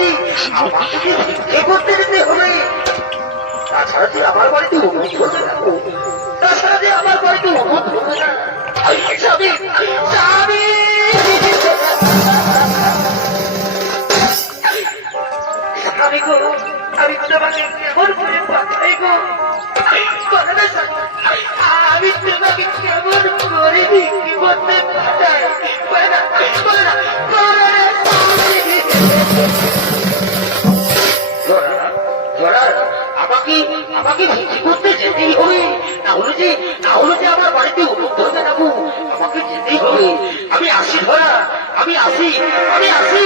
বলছি আমাকে ভিক্ষে করতে যেতে হবে। তাছাড়া যে আমার বাড়িতে উন্নতি হতে থাকবো, তাছাড়া যে আমার বাড়িতে উন্নতি হবে না। স্বামী স্বামী আমি গো, আমি তোমাকে কেমন করে পাঠাই গো, আমি তোমাকে কেমন করে বিক্রি করতে পাঠাই, আমাকে বিক্রি করতে যেতেই হবে। তাহলে যে আমার বাড়িতে উন্নত হতে যাবো, আমাকে যেতেই হবে। আমি আসি ধরা, আমি আসি, আমি আসি।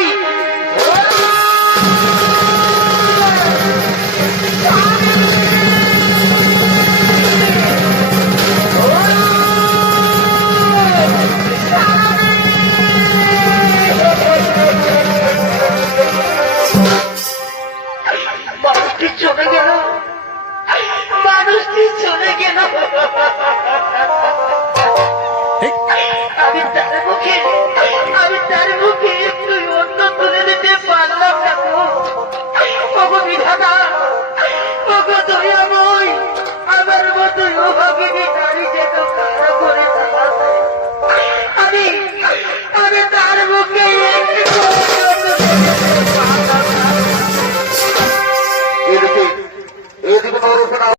মানুষটি চলে গেল, মানুষটি চলে গেল। আমি তার মুখে একটু অন্য তুলে দিতে পারলাম না গো। ওগো বিধাতা, ওগো দয়াময়, আমার মতোই অভাগিনী নারী যেন কারা করে